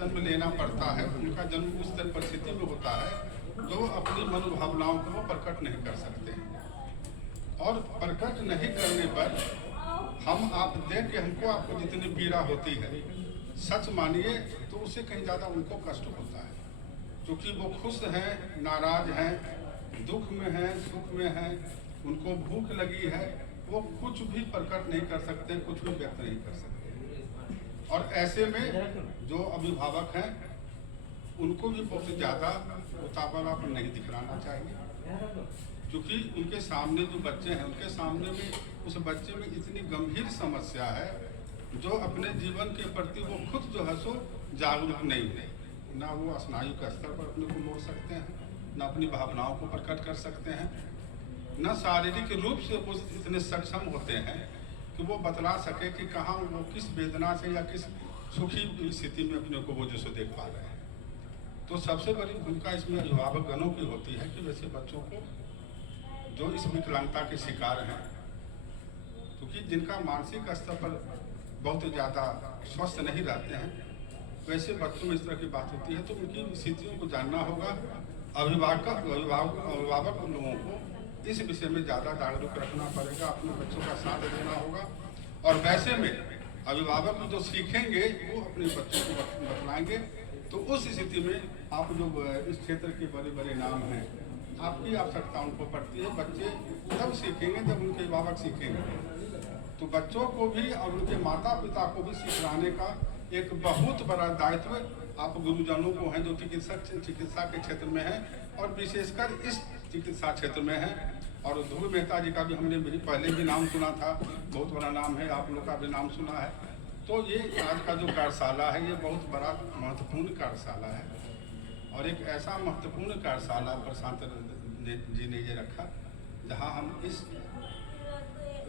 जन्म लेना पड़ता है, उनका जन्म उस तरह परिस्थिति में होता है जो अपनी मनोभावनाओं को वो प्रकट नहीं कर सकते हैं। और प्रकट नहीं करने पर हम आप देख के हमको आपको जितनी पीड़ा होती है, सच मानिए तो उससे कहीं ज़्यादा उनको कष्ट होता है, क्योंकि वो खुश हैं, नाराज हैं, दुख में हैं, सुख में हैं, उनको भूख लगी है, वो कुछ भी प्रकट नहीं कर सकते, कुछ भी व्यक्त नहीं कर सकते। और ऐसे में जो अभिभावक हैं उनको भी बहुत ज़्यादा उतावलापन नहीं दिखलाना चाहिए, क्योंकि उनके सामने जो बच्चे हैं उनके सामने में उस बच्चे में इतनी गंभीर समस्या है जो अपने जीवन के प्रति वो खुद जो है सो जागरूक नहीं है। ना वो स्नायु के स्तर पर अपने को मोड़ सकते हैं, ना अपनी भावनाओं को प्रकट कर सकते हैं, न शारीरिक रूप से वो इतने सक्षम होते हैं कि वो बतला सके कि कहाँ वो किस वेदना से या किस सुखी स्थिति में अपने को वो जैसे देख पा रहे हैं। तो सबसे बड़ी भूमिका इसमें अभिभावकगणों की होती है कि वैसे बच्चों को जो इस विकलांगता के शिकार हैं, क्योंकि जिनका मानसिक स्तर पर बहुत ज़्यादा स्वस्थ नहीं रहते हैं, वैसे बच्चों में इस तरह की बात होती है, तो उनकी स्थितियों को जानना होगा। अभिभावक लोगों को इस विषय में ज़्यादा जागरूक रखना पड़ेगा, अपने बच्चों का साथ देना होगा। और वैसे में अभिभावक जो सीखेंगे वो अपने बच्चों को बतलाएंगे। तो उस स्थिति में आप जो इस क्षेत्र के बड़े बड़े नाम हैं, आपकी आवश्यकता उनको पड़ती है। बच्चे तब सीखेंगे जब उनके अभिभावक सीखेंगे। तो बच्चों को भी और उनके माता पिता को भी सिखाने का एक बहुत बड़ा दायित्व आप गुरुजनों को हैं जो चिकित्सा के क्षेत्र में हैं और विशेषकर इस चिकित्सा क्षेत्र में है। और ध्रुव मेहता जी का भी हमने पहले भी नाम सुना था, बहुत बड़ा नाम है, आप लोग का भी नाम सुना है। तो ये आज का जो कार्यशाला है ये बहुत बड़ा महत्वपूर्ण कार्यशाला है और एक ऐसा महत्वपूर्ण कार्यशाला प्रशांत जी ने ये रखा जहाँ हम इस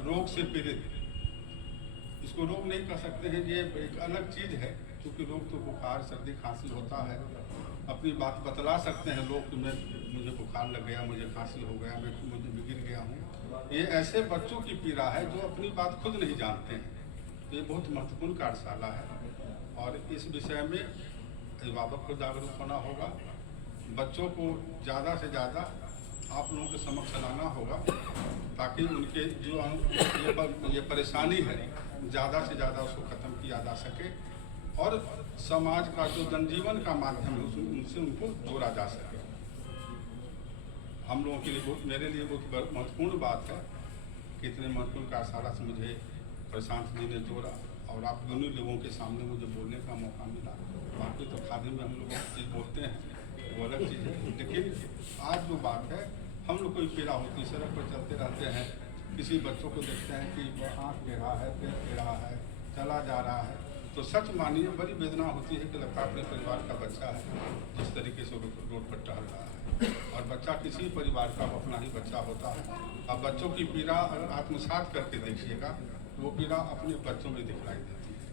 रोग से पीड़ित, इसको रोग नहीं कह सकते हैं, ये एक अलग चीज़ है, क्योंकि रोग तो बुखार सर्दी खांसी होता है, अपनी बात बतला सकते हैं लोग कि मुझे बुखार लग गया, मुझे खांसी हो गया, मुझे गिर गया हूँ। ये ऐसे बच्चों की पीड़ा है जो अपनी बात खुद नहीं जानते हैं। तो ये बहुत महत्वपूर्ण कार्यशाला है और इस विषय में अभिभावक को जागरूक होना होगा, बच्चों को ज़्यादा से ज़्यादा आप लोगों के समक्ष लाना होगा ताकि उनके जो ये परेशानी है ज़्यादा से ज़्यादा उसको ख़त्म किया जा सके और समाज का जो जनजीवन का माध्यम है उनसे उनको जोड़ा जा सके। हम लोगों के लिए मेरे लिए बहुत महत्वपूर्ण बात है कि इतने महत्वपूर्ण कार्यशाला से मुझे प्रशांत जी ने जोड़ा और आप दोनों लोगों के सामने मुझे बोलने का मौका मिला। बाकी तो खादी में हम लोग चीज़ बोलते हैं वो अलग चीज़ है, लेकिन आज जो बात है हम लोग कोई पीड़ा होती है, सड़क पर चलते रहते हैं, किसी बच्चों को देखते हैं कि वह आँख गिर रहा है, पैर गिर रहा है, चला जा रहा है, तो सच मानिए बड़ी वेदना होती है कि लगता अपने परिवार का बच्चा है जिस तरीके से रोड पर टहल रहा है और बच्चा किसी परिवार का अपना ही बच्चा होता है। अब बच्चों की पीड़ा अगर आत्मसात करके देखिएगा वो पीड़ा अपने बच्चों में दिखलाई देती है।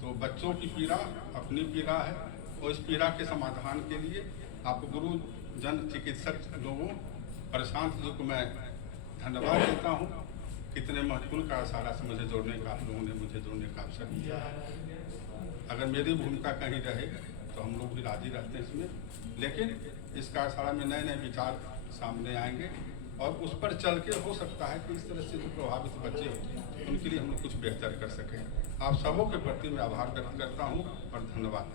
तो बच्चों की पीड़ा अपनी पीड़ा है और इस पीड़ा के समाधान के लिए आप गुरु जन चिकित्सक लोगों प्रशांत जी को मैं धन्यवाद देता हूँ। कितने महत्वपूर्ण कार्यशाला से मुझे जोड़ने का आप लोगों ने मुझे जोड़ने का अवसर दिया है। अगर मेरी भूमिका कहीं रहे तो हम लोग भी राजी रहते हैं इसमें, लेकिन इस कार्यशाला में नए नए विचार सामने आएंगे और उस पर चल के हो सकता है कि इस तरह से जो प्रभावित बच्चे हों उनके लिए हम लोग कुछ बेहतर कर सकें। आप सबों के प्रति मैं आभार व्यक्त करता हूँ और धन्यवाद।